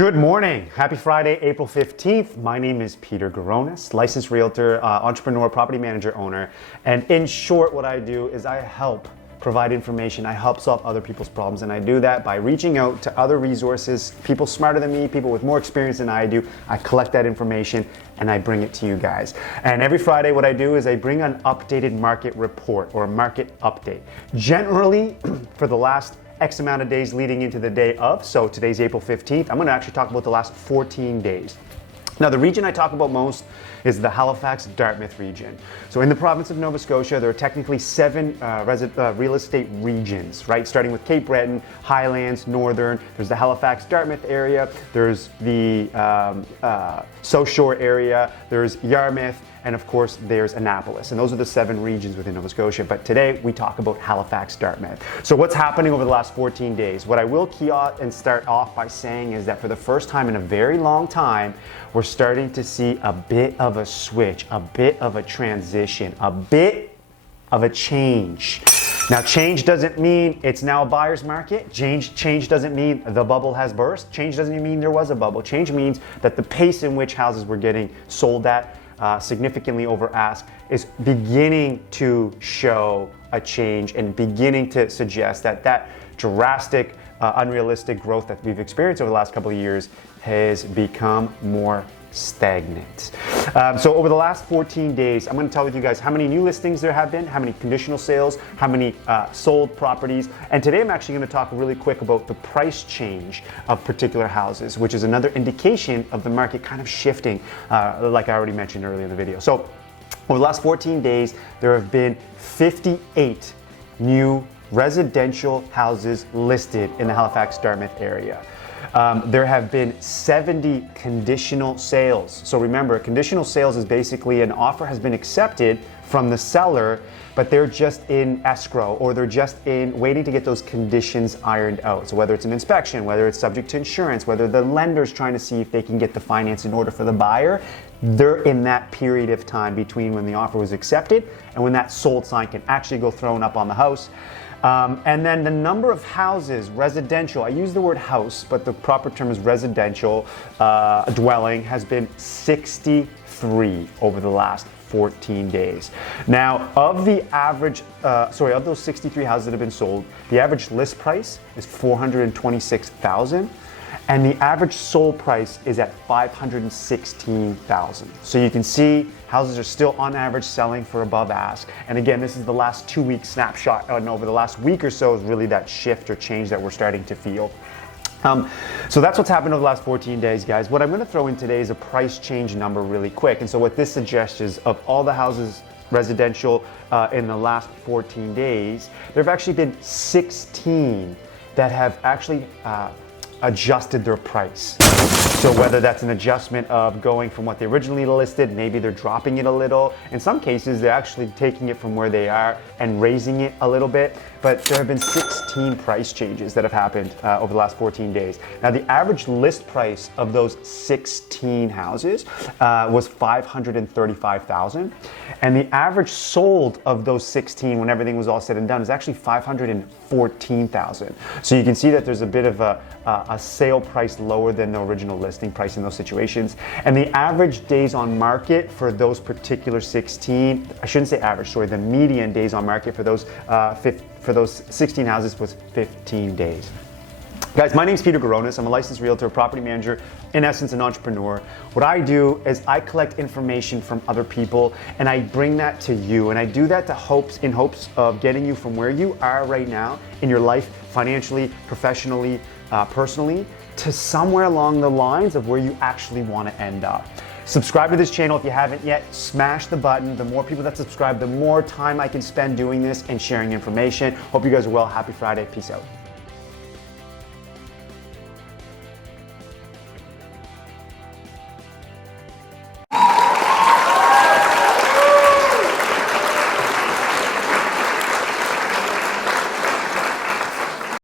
Good morning. Happy Friday, April 15th. My name is Peter Garonis, licensed realtor, entrepreneur, property manager, owner. And in short, what I do is I help provide information. I help solve other people's problems. And I do that by reaching out to other resources, people smarter than me, people with more experience than I do. I collect that information and I bring it to you guys. And every Friday, what I do is I bring an updated market report or a market update. Generally, for the last X amount of days leading into the day of, so today's April 15th, I'm gonna actually talk about the last 14 days. Now, the region I talk about most is the Halifax Dartmouth region. So in the province of Nova Scotia, there are technically 7 real estate regions, right? Starting with Cape Breton, Highlands, Northern, there's the Halifax Dartmouth area, there's the South Shore area, there's Yarmouth, and of course there's Annapolis. And those are the 7 regions within Nova Scotia. But today we talk about Halifax Dartmouth. So what's happening over the last 14 days? What I will key out and start off by saying is that for the first time in a very long time, we're starting to see a bit of a switch, a bit of a transition, a bit of a change. Now, change doesn't mean it's now a buyer's market. Change doesn't mean the bubble has burst. Change doesn't even mean there was a bubble. Change means that the pace in which houses were getting sold at significantly over ask is beginning to show a change and beginning to suggest that that drastic, unrealistic growth that we've experienced over the last couple of years has become more stagnant. So over the last 14 days, I'm going to tell you guys how many new listings there have been, how many conditional sales, how many sold properties, and today I'm actually going to talk really quick about the price change of particular houses, which is another indication of the market kind of shifting, like I already mentioned earlier in the video. So over the last 14 days, there have been 58 new residential houses listed in the Halifax Dartmouth area. There have been 70 conditional sales. So remember, conditional sales is basically an offer has been accepted from the seller, but they're just in escrow or they're just in waiting to get those conditions ironed out. So whether it's an inspection, whether it's subject to insurance, whether the lender's trying to see if they can get the finance in order for the buyer, they're in that period of time between when the offer was accepted and when that sold sign can actually go thrown up on the house. And then the number of houses, residential, I use the word house, but the proper term is residential dwelling, has been 63 over the last 14 days. Now, of the average, of those 63 houses that have been sold, the average list price is $426,000. And the average sold price is at $516,000. So you can see houses are still on average selling for above ask. And again, this is the last 2-week snapshot, and over the last week or so is really that shift or change that we're starting to feel. So that's what's happened over the last 14 days, guys. What I'm going to throw in today is a price change number really quick. And so what this suggests is of all the houses residential in the last 14 days, there have actually been 16 that have actually adjusted their price. So whether that's an adjustment of going from what they originally listed, maybe they're dropping it a little. In some cases, they're actually taking it from where they are and raising it a little bit. But there have been 16 price changes that have happened over the last 14 days. Now, the average list price of those 16 houses was $535,000. And the average sold of those 16 when everything was all said and done is actually $514,000. So you can see that there's a bit of a sale price lower than the original listing price in those situations. And the average days on market for those particular 16, I shouldn't say average, sorry, the median days on market for those 16 houses was 15 days. Guys, my name is Peter Garonis. I'm a licensed realtor, property manager, in essence, an entrepreneur. What I do is I collect information from other people and I bring that to you. And I do that in hopes of getting you from where you are right now in your life, financially, professionally, personally, to somewhere along the lines of where you actually want to end up. Subscribe to this channel if you haven't yet. Smash the button. The more people that subscribe, the more time I can spend doing this and sharing information. Hope you guys are well. Happy Friday. Peace out.